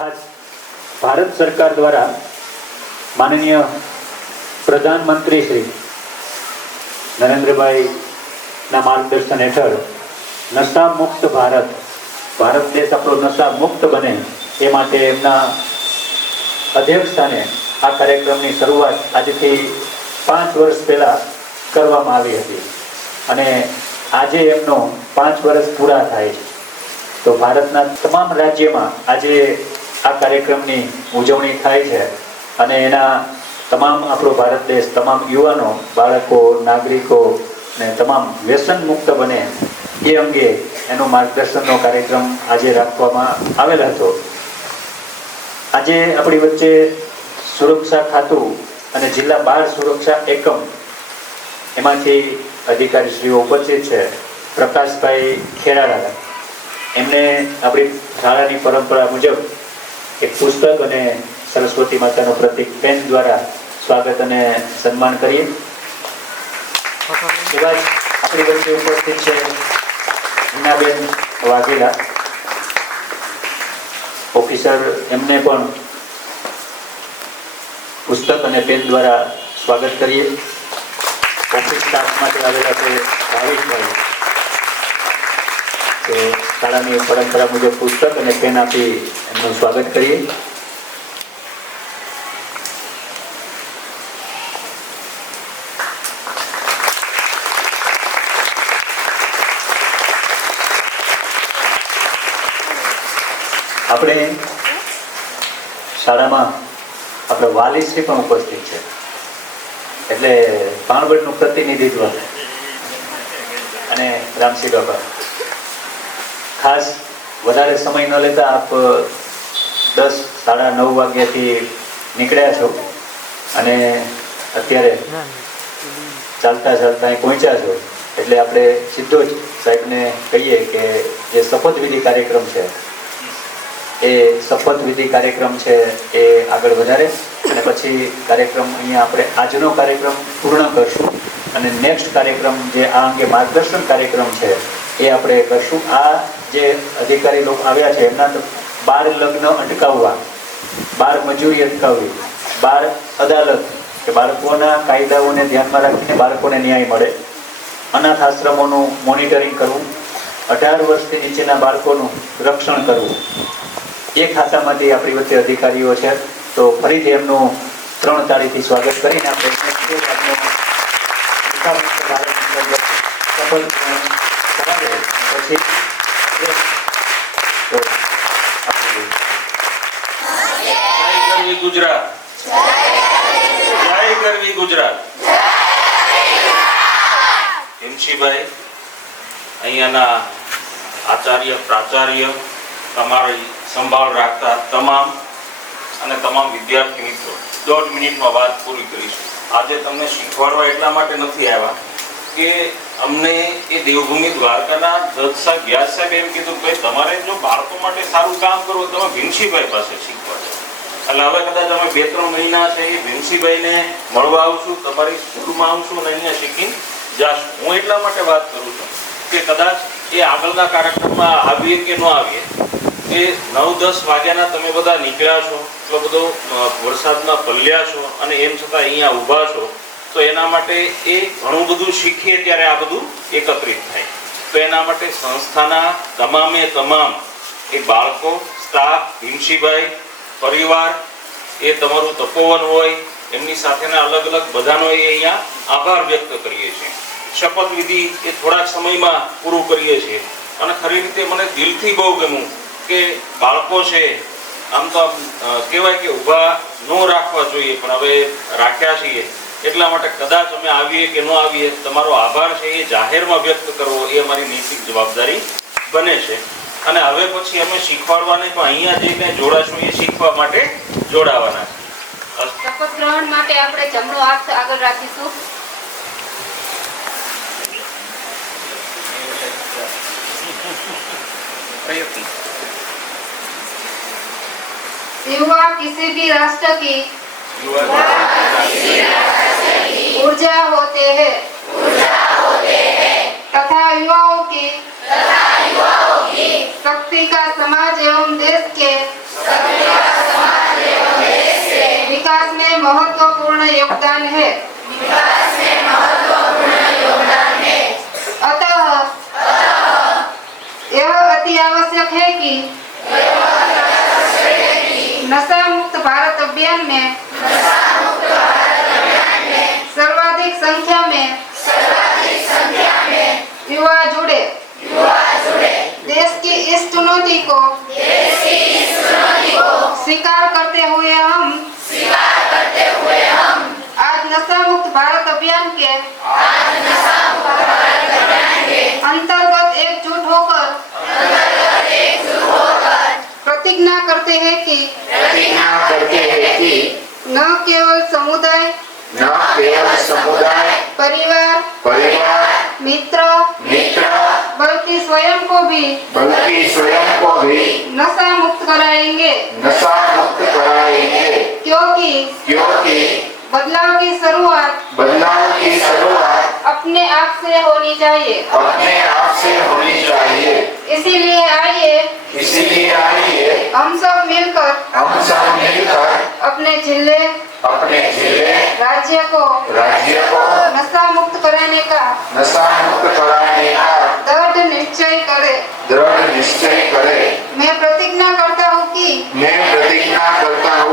खास भारत सरकार द्वारा माननीय प्रधानमंत्री श्री नरेंद्रभाई ना मार्गदर्शन हेठळ नशा मुक्त भारत देश આપણો નશા મુક્ત બને એ માટે એમના અધ્યક્ષ સ્થાને આ કાર્યક્રમની શરૂઆત આજથી 5 વર્ષ પહેલા કરવામાં આવી હતી અને આજે એમનો 5 વર્ષ પૂરા થાય છે। તો ભારતના તમામ રાજ્યમાં આજે આ કાર્યક્રમની ઉજવણી થાય છે અને એના તમામ આપણો ભારત દેશ તમામ યુવાનો બાળકો નાગરિકો ને તમામ વ્યસન મુક્ત બને એ અંગે એનો માર્ગદર્શનનો કાર્યક્રમ આજે રાખવામાં આવેલ હતો। આજે આપણી વચ્ચે સુરક્ષા ખાતું અને જિલ્લા બાળ સુરક્ષા એકમ એમાંથી અધિકારીશ્રીઓ ઉપસ્થિત છે। પ્રકાશભાઈ ખેરાડા એમને આપણી શાળાની પરંપરા મુજબ એક પુસ્તક અને સરસ્વતી માતાનું પ્રતીક પેન દ્વારા સ્વાગત અને સન્માન કરીએ। એવા જ આપણી વચ્ચે ઉપસ્થિત છે હિનાબેન વાઘેલા ઓફિસર, એમને પણ પુસ્તક અને પેન દ્વારા સ્વાગત કરીએ। ઓફિસ સ્ટાફમાંથી આવેલા છે ભાવિકભાઈ, તો શાળાની પરંપરા મુજબ પુસ્તક અને પેન આપી એમનું સ્વાગત કરીએ। આપણે શાળામાં આપણા વાલીશ્રી પણ ઉપસ્થિત છે, એટલે ભાણવડનું પ્રતિનિધિત્વ અને રામસિંહ બાબા ખાસ વધારે સમય ન લેતા આપ 10 સાડા 9 વાગ્યાથી નીકળ્યા છો અને અત્યારે ચાલતા અહીં પહોંચ્યા છો, એટલે આપણે સીધો જ સાહેબને કહીએ કે જે શપથવિધિ કાર્યક્રમ છે એ શપથવિધિ કાર્યક્રમ છે એ આગળ વધારે અને પછી કાર્યક્રમ અહીંયા આપણે આજનો કાર્યક્રમ પૂર્ણ કરશું અને નેક્સ્ટ કાર્યક્રમ જે આ અંગે માર્ગદર્શન કાર્યક્રમ છે એ આપણે કરશું। આ જે અધિકારી લોકો આવ્યા છે એમના તો 12 લગ્ન અટકાવવા, 12 મજૂરી અટકાવવી, 12 અદાલત કે બાળકોના કાયદાઓને ધ્યાનમાં રાખીને બાળકોને ન્યાય મળે, અનાથ આશ્રમોનું મોનિટરિંગ કરવું, 18 વર્ષથી નીચેના બાળકોનું રક્ષણ કરવું, એ ખાતામાંથી આપણી વચ્ચે અધિકારીઓ છે। તો ફરીથી એમનું 3 તાળીથી સ્વાગત કરીને આપણે ગુજરાત જય ગરવી ગુજરાત। હિમશીભાઈ, અહીંયાના આચાર્ય પ્રાચાર્ય, તમારી સંભાળ રાખતા તમામ અને તમામ વિદ્યાર્થી મિત્રો, 1.5 મિનિટમાં વાત પૂરી કરીશું। આજે તમને શીખવાડવા એટલા માટે નથી આવ્યા કે અમને એ દેવભૂમિ દ્વારકાના જજ સાહેબ વ્યાસ સાહેબ એમ કીધું કે તમારે જો બાળકો માટે સારું કામ કરવું તમે ભીમસીભાઈ પાસે શીખવા જાઓ। એટલે હવે કદાચ અમે 2-3 મહિના છે એ ભીમસીભાઈને મળવા આવશું, તમારી સ્કૂલમાં આવશું અને અહીંયા શીખીને જાશું। હું એટલા માટે વાત કરું છું કે કદાચ એ આગળના કાર્યક્રમમાં આવીએ કે ન આવીએ, એ 9-10 વાગ્યાના તમે બધા નીકળ્યા છો, એટલો બધો વરસાદમાં પલ્યા છો અને એમ છતાં અહીંયા ઊભા છો, તો એના માટે એ ઘણું બધું શીખીએ ત્યારે આ બધું એકત્રિત થાય। તો એના માટે સંસ્થાના તમામે તમામ એ બાળકો, સ્ટાફ, ભીમસીભાઈ પરિવાર, એ તમારું તપોવન હોય એમની સાથેના અલગ અલગ બધાનો એ અહીંયા આભાર વ્યક્ત કરીએ છીએ। શપથવિધિ એ થોડાક સમયમાં પૂરું કરીએ છીએ અને ખરી રીતે મને દિલથી બહુ ગમ્યું કે બાળકો છે આમ તો કહેવાય કે ઊભા ન રાખવા જોઈએ પણ હવે રાખ્યા છીએ, એટલા માટે કદાચ અમે આવીએ કે ન આવીએ તમારો આભાર છે એ જાહેરમાં વ્યક્ત કરવો એ અમારી નૈતિક જવાબદારી બને છે। અને હવે પછી અમે શીખવાડવા નહીં પણ અહીંયા જઈને જોડાશું એ શીખવા માટે જોડાવાના છે। શપથ ગ્રહણ માટે આપણે જમણો હાથ આગળ રાખીશું। युवा किसी भी राष्ट्र की ऊर्जा होते हैं तथा युवाओं की शक्ति का समाज एवं देश के महत्वपूर्ण योगदान है। अतः यह अति आवश्यक है कि नशा मुक्त भारत अभियान में सर्वाधिक संख्या में युवा जुड़े। देश की इस चुनौती को स्वीकार करते हुए हम आज नशा मुक्त भारत अभियान के अंतर्गत एकजुट होकर प्रतिज्ञा करते हैं कि न केवल समुदाय, परिवार, मित्र, बल्कि स्वयं को भी नशा मुक्त कराएंगे, क्योंकि बदलाव की शुरुआत अपने आप से होनी चाहिए। इसीलिए आइए हम सब मिलकर अपने जिले, राज्य को नशा मुक्त कराने का दृढ़ निश्चय करें। मैं प्रतिज्ञा करता हूँ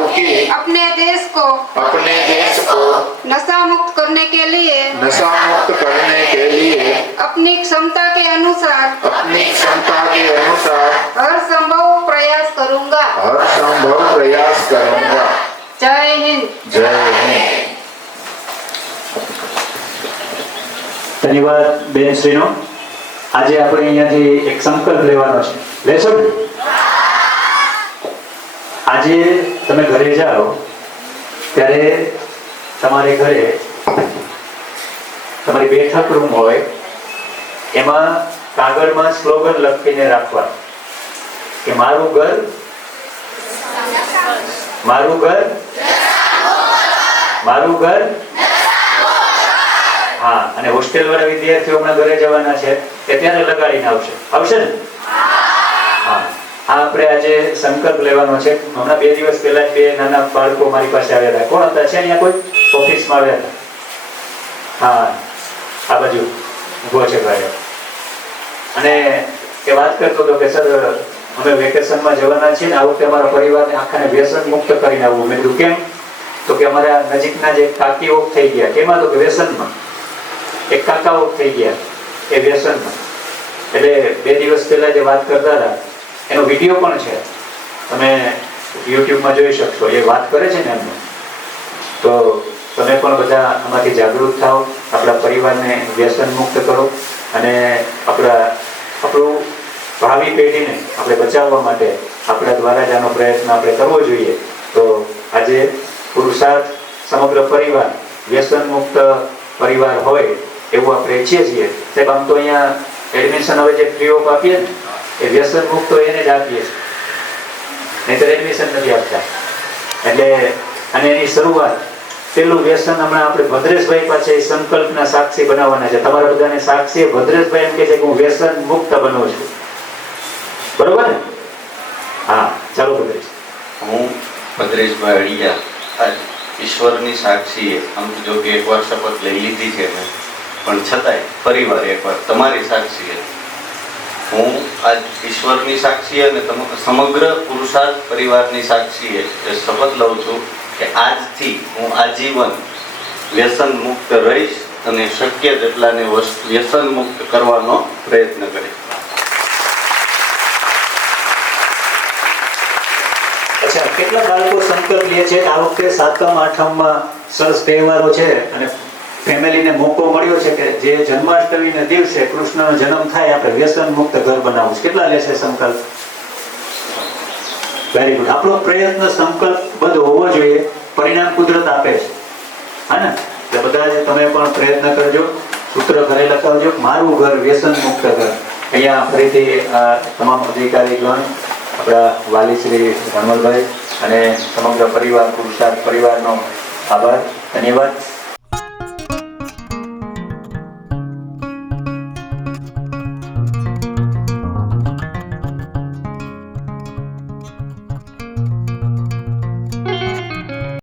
कि अपने देश को नशा मुक्त करने के लिए अपनी क्षमता के अनुसार हर संभव प्रयास करूँगा। जय हिंद। ધન્યવાદ બેનશ્રીનો. આજે આપણે અહીંયાથી એક સંકલ્પ લેવાનો છે. લેશો ને? આજે તમે ઘરે જાઓ ત્યારે તમારે ઘરે તમારી બેઠક રૂમ હોય એમાં કાગળમાં સ્લોગન લખીને રાખવા કે મારું ઘર હા. અને હોસ્ટેલ વાળા વિદ્યાર્થીઓ હમણાં ઘરે જવાના છે એ ત્યારે લગાડીને આવશે ને? હા. આ આપણે આજે સંકલ્પ લેવાનો છે. હમણાં 2 દિવસ પહેલા જ 2 નાના બાળકો મારી પાસે આવ્યા હતા. કોણ હતા? છે અહીંયા કોઈ? ઓફિસમાં આવ્યા હતા. હા, આ બાજુ ઉભો છે ભાઈ. અને એ વાત કરતો હતો કે સર અમે વેકેશનમાં જવાના છીએ ને આ વખતે અમારા પરિવારને આખાને વ્યસન મુક્ત કરીને આવવું. મેં કીધું કેમ? તો કે અમારા નજીકના જે કાકી ઓફ થઈ ગયા. કેમાં? તો કે વ્યસનમાં. એક કાકા ઓફ થઈ ગયા એ વ્યસનમાં. એટલે 2 દિવસ પહેલા જે વાત કરતા હતા એનો વિડીયો પણ છે, તમે યુટ્યુબમાં જોઈ શકશો. એ વાત કરે છે ને એમને. તો તમે પણ બધા આમાંથી જાગૃત થાઓ, આપણા પરિવારને વ્યસન મુક્ત કરો અને આપણું ભાવિ પેઢીને આપણે બચાવવા માટે આપણા દ્વારા જ આનો પ્રયત્ન આપણે કરવો જોઈએ. તો આજે પુરુષાર્થ સમગ્ર પરિવાર વ્યસન મુક્ત પરિવાર હોય એવું આપણે ઈચ્છીએ છીએ. સાહેબ આમ તો અહીંયા એડમિશન હવે જે ફ્રી ઓફ આપીએ ને એ વ્યસન મુક્ત એને જ આપીએ છીએ, નહીંતર એડમિશન નથી આપતા. એટલે અને એની શરૂઆત પેલું વ્યસન હમણાં આપણે ભદ્રેશભાઈ પાસે સંકલ્પના સાક્ષી બનાવવાના છે. તમારા બધાને સાક્ષી ભદ્રેશભાઈ એમ કહે છે કે હું વ્યસન મુક્ત બનું છું. બરોબર ને? હા, ચાલો ભદ્રેશ. હું ભદ્રેશભાઈ અડિયા આજ ઈશ્વરની સાક્ષીએ, આમ તો જો કે એકવાર શપથ લઈ લીધી છે મેં, પણ છતાંય ફરીવાર એકવાર તમારી સાક્ષીએ હું આજ ઈશ્વરની સાક્ષીએ અને સમગ્ર પુરુષાર્થ પરિવારની સાક્ષીએ શપથ લઉં છું કે આજથી હું આજીવન વ્યસન મુક્ત રહીશ અને શક્ય જેટલાને વ્યસન મુક્ત કરવાનો પ્રયત્ન કરીશ. અચ્છા, કેટલા બાળકો સંકલ્પ લે છે કે આ વખતે 7મ 8મમાં સરસ તહેવારો છે અને ફેમિલીને મોકો મળ્યો છે કે જે જન્માષ્ટમીના દિવસે કૃષ્ણનો જન્મ થાય આપણે વ્યસન મુક્ત ઘર બનાવવું? કેટલા લેશે સંકલ્પ? Very good. આપણો પ્રયત્ન સંકલ્પ બધો હોવો જોઈએ. પરિણામ કુદરત આપે છે, હા ને? એટલે બધા જ તમે પણ પ્રયત્ન કરજો. સૂત્ર ઘરે લખાવજો, મારું ઘર વ્યસન મુક્ત ઘર. અહીંયા ફરીથી તમામ અધિકારીગણ, આપણા વાલી શ્રી રણવલભાઈ અને સમગ્ર પરિવાર પુરુષાર્થ પરિવારનો આભાર, ધન્યવાદ.